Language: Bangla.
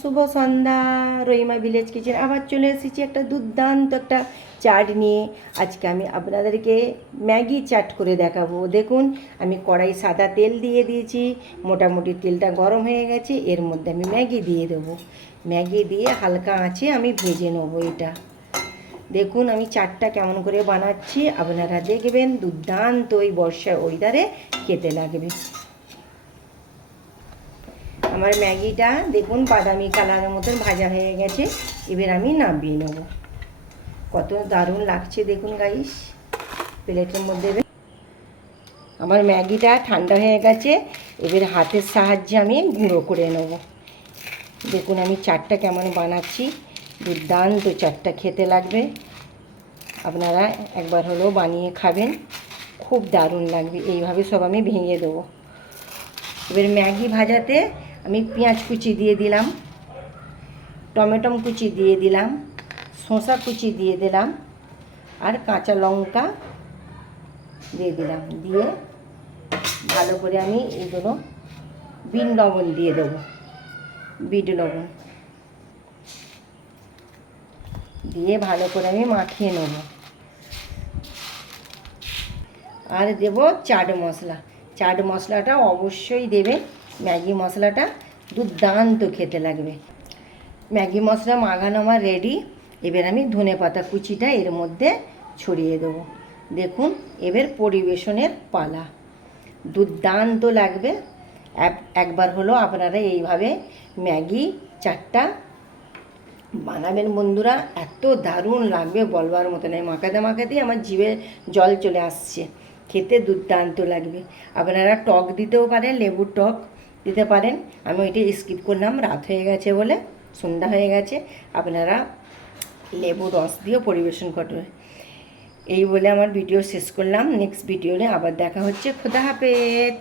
শুভ সন্ধ্যা। রহিমা ভিলেজ কিচেন আবার চলে এসেছি একটা দুর্দান্ত একটা চাট নিয়ে। আজকে আমি আপনাদেরকে ম্যাগি চাট করে দেখাবো। দেখুন, আমি কড়াই সাদা তেল দিয়ে দিয়েছি, মোটামুটি তেলটা গরম হয়ে গেছে। এর মধ্যে আমি ম্যাগি দিয়ে দেবো। ম্যাগি দিয়ে হালকা আঁচে আমি ভেজে নেবো এটা। দেখুন আমি চাটটা কেমন করে বানাচ্ছি, আপনারা দেখবেন, দুর্দান্ত ওই বর্ষার ওয়েদারে খেতে লাগবে। আমার ম্যাগিটা দেখুন বাদামি কালারের মতন ভাজা হয়ে গেছে। এবার আমি নামিয়ে নেব। কত দারুণ লাগছে দেখুন গাইস। প্লেটের মধ্যে আমার ম্যাগিটা ঠান্ডা হয়ে গেছে। এবার হাতের সাহায্যে আমি গুঁড়ো করে নেব। দেখুন আমি চাটটা কেমন বানাচ্ছি, দুর্দান্ত চাটটা খেতে লাগবে। আপনারা একবার হলেও বানিয়ে খাবেন, খুব দারুণ লাগবে। এইভাবে সব আমি ভেঙে দেবো। এবার ম্যাগি ভাজাতে আমি পেঁয়াজ কুচি দিয়ে দিলাম, টমেটো কুচি দিয়ে দিলাম, শসা কুচি দিয়ে দিলাম, আর কাঁচা লঙ্কা দিয়ে দিলাম। দিয়ে ভালো করে আমি এগুলো বিট লবণ দিয়ে দেবো। বিট লবণ দিয়ে ভালো করে আমি মাখিয়ে নেব। আর দেব চাট মশলা। চাট মশলাটা অবশ্যই দেবে। ম্যাগি মশলাটা দুর্দান্ত খেতে লাগবে। ম্যাগি মশলা মাখানো আমার রেডি। এবার আমি ধনেপাতা কুচিটা এর মধ্যে ছড়িয়ে দেবো। দেখুন এবার পরিবেশনের পালা। দুর্দান্ত লাগবে। একবার হলো আপনারা এইভাবে ম্যাগি চাটটা বানাবেন বন্ধুরা, এত দারুণ লাগবে বলবার মতো নয়। মাখাতে মাখাতেই আমার জিভে জল চলে আসছে। খেতে দুর্দান্ত লাগবে। আপনারা টক দিতেও পারেন, লেবুর টক দিতে পারেন। আমি ওইটা স্কিপ করলাম, রাত হয়ে গেছে বলে, সন্ধ্যা হয়ে গেছে। আপনারা লেবু রস দিয়েও পরিবেশন করবে। এই বলে আমার ভিডিও শেষ করলাম। নেক্সট ভিডিওতে আবার দেখা হচ্ছে। খোদা হাফেজ।